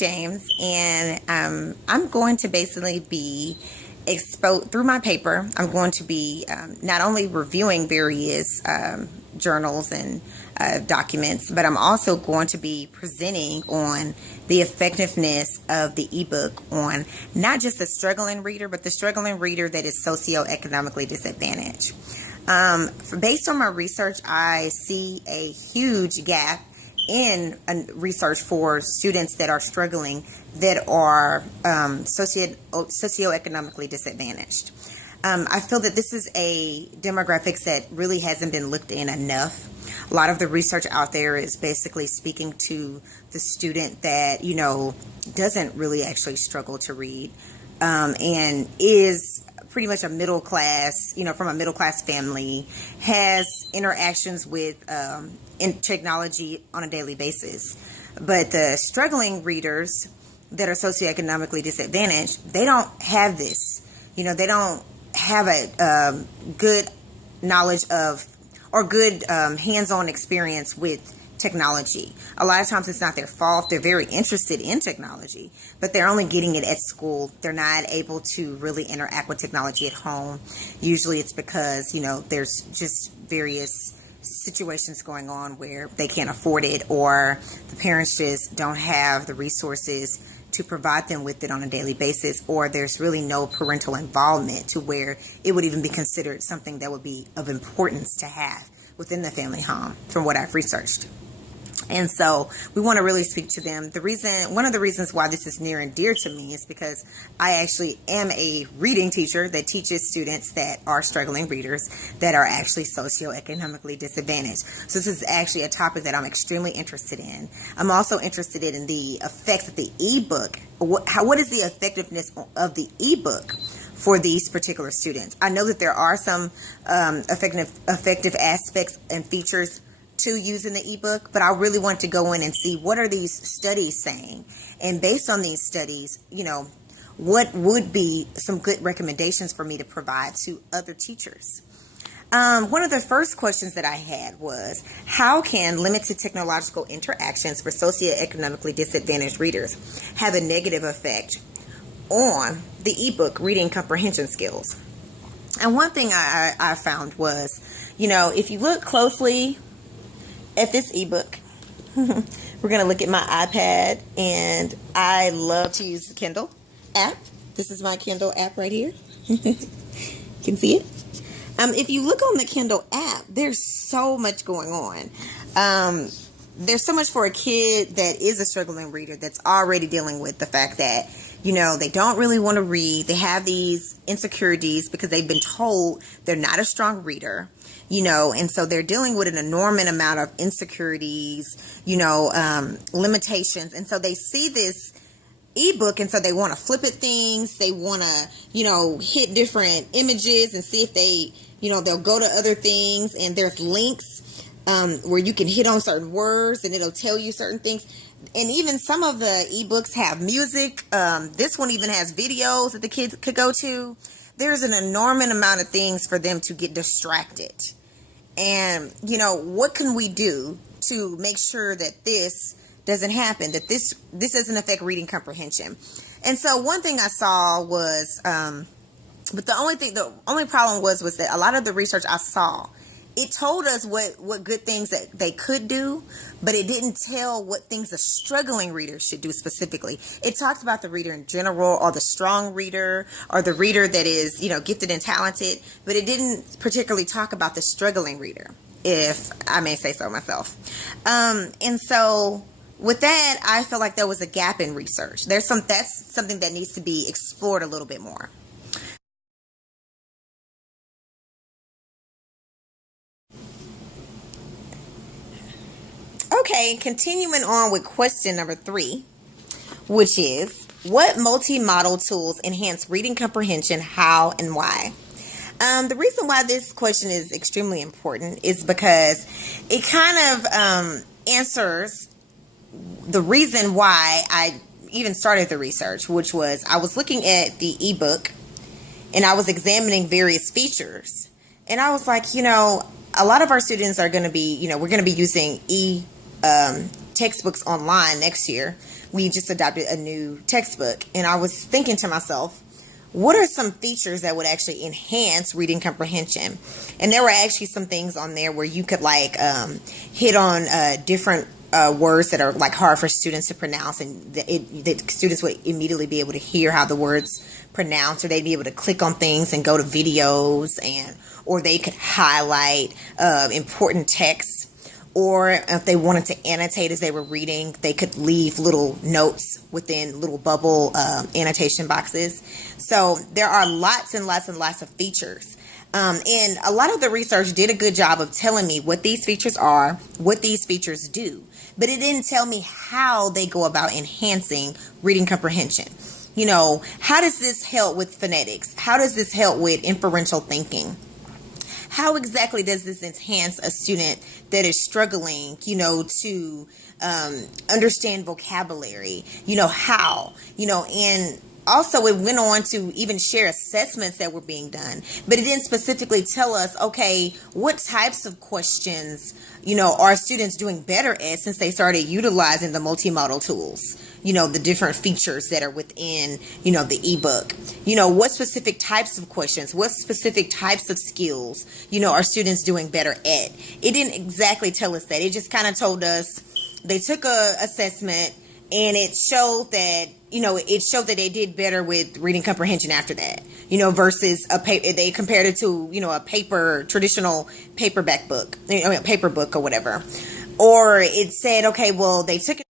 James, and I'm going to basically be exposed through my paper. I'm going to be not only reviewing various journals and documents, but I'm also going to be presenting on the effectiveness of the ebook on not just the struggling reader, but the struggling reader that is socioeconomically disadvantaged. Based on my research, I see a huge gap in research for students that are struggling, that are socioeconomically disadvantaged. I feel that this is a demographics that really hasn't been looked in enough. A lot of the research out there is basically speaking to the student that, doesn't really actually struggle to read, and is pretty much a middle class, from a middle class family, has interactions with in technology on a daily basis. But the struggling readers that are socioeconomically disadvantaged, they don't have this. They don't have a good knowledge of or good hands-on experience with technology. A lot of times it's not their fault. They're very interested in technology, but they're only getting it at school. They're not able to really interact with technology at home. Usually it's because, there's just various situations going on where they can't afford it, or the parents just don't have the resources to provide them with it on a daily basis, or there's really no parental involvement to where it would even be considered something that would be of importance to have within the family home, from what I've researched. And so we want to really speak to them. One of the reasons why this is near and dear to me is because I actually am a reading teacher that teaches students that are struggling readers that are actually socioeconomically disadvantaged. So this is actually a topic that I'm extremely interested in. I'm also interested in the effects of the ebook. What is the effectiveness of the ebook for these particular students? I know that there are some effective aspects and features to using the ebook, but I really want to go in and see what are these studies saying, and based on these studies, what would be some good recommendations for me to provide to other teachers. One of the first questions that I had was, how can limited technological interactions for socioeconomically disadvantaged readers have a negative effect on the ebook reading comprehension skills? And one thing I found was, if you look closely at this ebook, we're going to look at my iPad, and I love to use the Kindle app. This is my Kindle app right here. You can see it. If you look on the Kindle app, there's so much going on. There's so much for a kid that is a struggling reader that's already dealing with the fact that, they don't really want to read. They have these insecurities because they've been told they're not a strong reader. And so they're dealing with an enormous amount of insecurities, limitations. And so they see this ebook, and so they want to flip at things. They want to, hit different images and see if they, they'll go to other things. And there's links where you can hit on certain words and it'll tell you certain things. And even some of the ebooks have music. This one even has videos that the kids could go to. There's an enormous amount of things for them to get distracted. And, what can we do to make sure that this doesn't happen, that this doesn't affect reading comprehension? And so one thing I saw was, but the only problem was that a lot of the research I saw, it told us what good things that they could do, but it didn't tell what things a struggling reader should do specifically. It talked about the reader in general, or the strong reader, or the reader that is, gifted and talented, but it didn't particularly talk about the struggling reader, if I may say so myself. And so with that, I feel like there was a gap in research. That's something that needs to be explored a little bit more. Okay, continuing on with question number 3, which is, what multi-model tools enhance reading comprehension, how and why? The reason why this question is extremely important is because it kind of answers the reason why I even started the research, which was I was looking at the ebook and I was examining various features, and I was like, a lot of our students are going to be, we're going to be using textbooks online next year. We just adopted a new textbook, and I was thinking to myself, what are some features that would actually enhance reading comprehension? And there were actually some things on there where you could like hit on different words that are like hard for students to pronounce, and the students would immediately be able to hear how the words pronounce, or they'd be able to click on things and go to videos, or they could highlight important text. Or if they wanted to annotate as they were reading, they could leave little notes within little bubble annotation boxes. So there are lots and lots and lots of features. And a lot of the research did a good job of telling me what these features are, what these features do. But it didn't tell me how they go about enhancing reading comprehension. You know, how does this help with phonetics? How does this help with inferential thinking? How exactly does this enhance a student that is struggling, to understand vocabulary? How? And also it went on to even share assessments that were being done, but it didn't specifically tell us, okay, what types of questions, are students doing better at since they started utilizing the multimodal tools, the different features that are within, the ebook. What specific types of questions, what specific types of skills, are students doing better at? It didn't exactly tell us that. It just kind of told us they took a assessment, and it showed that they did better with reading comprehension after that, versus they compared it to, a traditional paperback book, paper book or whatever. Or it said, okay, well, they took it.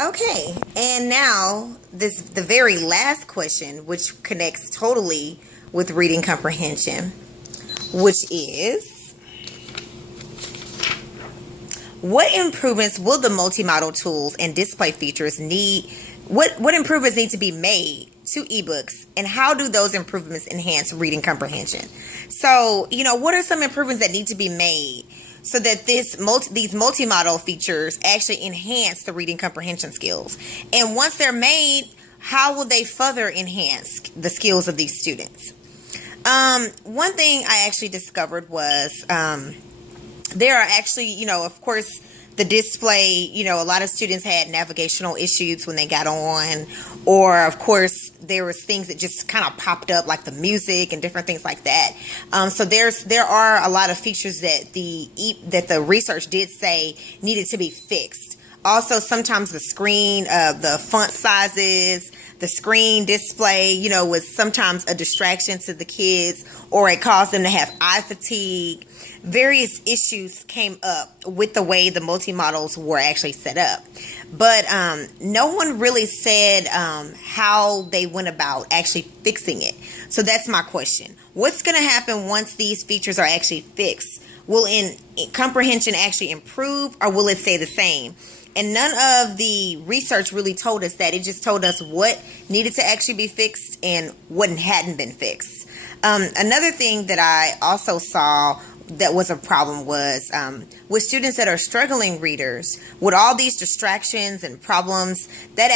Okay, and now the very last question, which connects totally with reading comprehension, which is, what improvements will the multimodal tools and display features need? What improvements need to be made to ebooks, and how do those improvements enhance reading comprehension? So, what are some improvements that need to be made so that these multimodal features actually enhance the reading comprehension skills? And once they're made, how will they further enhance the skills of these students? One thing I actually discovered was there are actually, of course, the display, a lot of students had navigational issues when they got on, or of course there was things that just kind of popped up, like the music and different things like that. So there are a lot of features that the research did say needed to be fixed. Also, sometimes the screen, the font sizes, the screen display, was sometimes a distraction to the kids, or it caused them to have eye fatigue. Various issues came up with the way the multimodals were actually set up. But no one really said how they went about actually fixing it. So that's my question. What's going to happen once these features are actually fixed? Will comprehension actually improve, or will it stay the same? And none of the research really told us that. It just told us what needed to actually be fixed and what hadn't been fixed. Another thing that I also saw that was a problem was with students that are struggling readers, with all these distractions and problems, that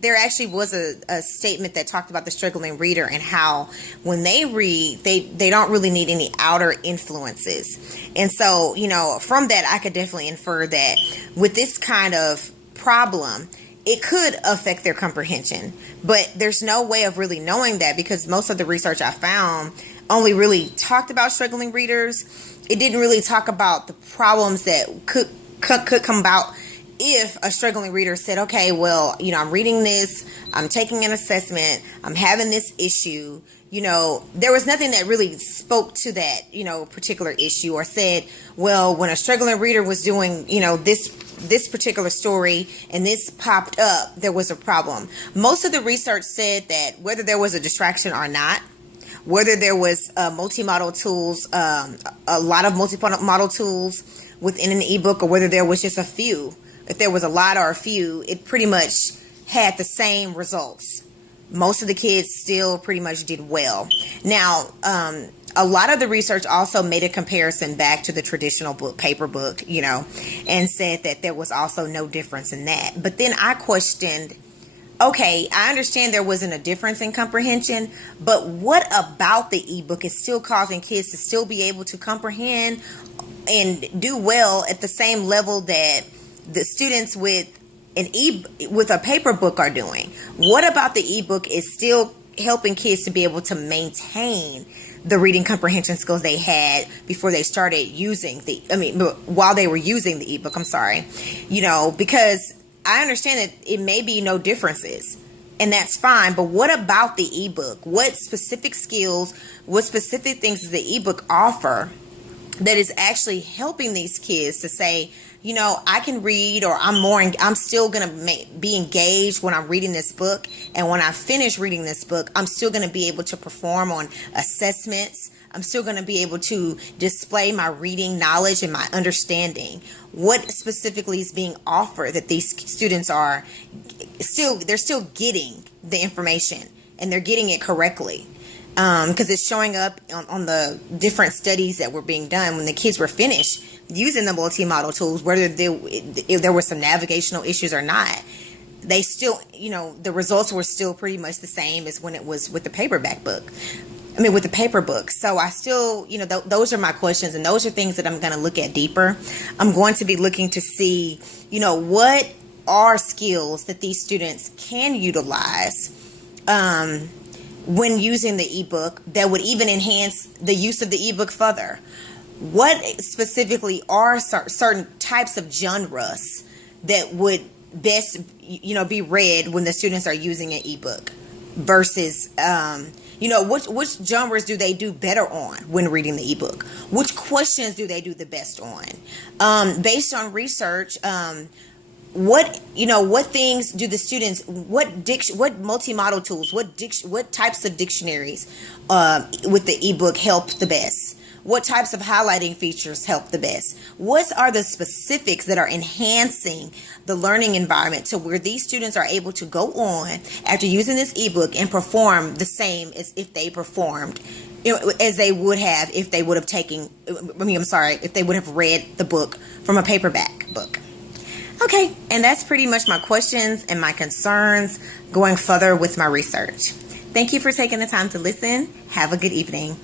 there actually was a statement that talked about the struggling reader and how when they read, they don't really need any outer influences. And so, from that, I could definitely infer that with this kind of problem, it could affect their comprehension. But there's no way of really knowing that, because most of the research I found only really talked about struggling readers. It didn't really talk about the problems that could come about if a struggling reader said, okay, well, I'm reading this, I'm taking an assessment, I'm having this issue. There was nothing that really spoke to that, particular issue, or said, well, when a struggling reader was doing, this particular story and this popped up, there was a problem. Most of the research said that whether there was a distraction or not, whether there was multimodal tools, a lot of multimodal tools within an ebook, or whether there was just a few, if there was a lot or a few, it pretty much had the same results. Most of the kids still pretty much did well. Now, a lot of the research also made a comparison back to the traditional paper book, and said that there was also no difference in that. But then I questioned okay, I understand there wasn't a difference in comprehension, but what about the ebook is still causing kids to still be able to comprehend and do well at the same level that the students with with a paper book are doing? What about the ebook is still helping kids to be able to maintain the reading comprehension skills they had before they started using while they were using the ebook? I'm sorry. Because I understand that it may be no differences, and that's fine, but what about the ebook? What specific skills, what specific things does the ebook offer that is actually helping these kids to say, I can read, or I'm still going to be engaged when I'm reading this book. And when I finish reading this book, I'm still going to be able to perform on assessments. I'm still going to be able to display my reading knowledge and my understanding. What specifically is being offered that these students they're still getting the information, and they're getting it correctly. Because it's showing up on the different studies that were being done when the kids were finished using the multi-model tools, whether if there were some navigational issues or not. They still, the results were still pretty much the same as when it was with the paperback book. With the paper book. So I still, those are my questions, and those are things that I'm going to look at deeper. I'm going to be looking to see, what are skills that these students can utilize when using the ebook that would even enhance the use of the ebook further. What specifically are certain types of genres that would best, be read when the students are using an ebook versus, which genres do they do better on when reading the ebook? Which questions do they do the best on? Based on research, what things do the students, what multi-model tools, what types of dictionaries with the ebook help the best? What types of highlighting features help the best? What are the specifics that are enhancing the learning environment to where these students are able to go on after using this ebook and perform the same as if they performed, as they would have if they would have if they would have read the book from a paperback book. Okay, and that's pretty much my questions and my concerns going further with my research. Thank you for taking the time to listen. Have a good evening.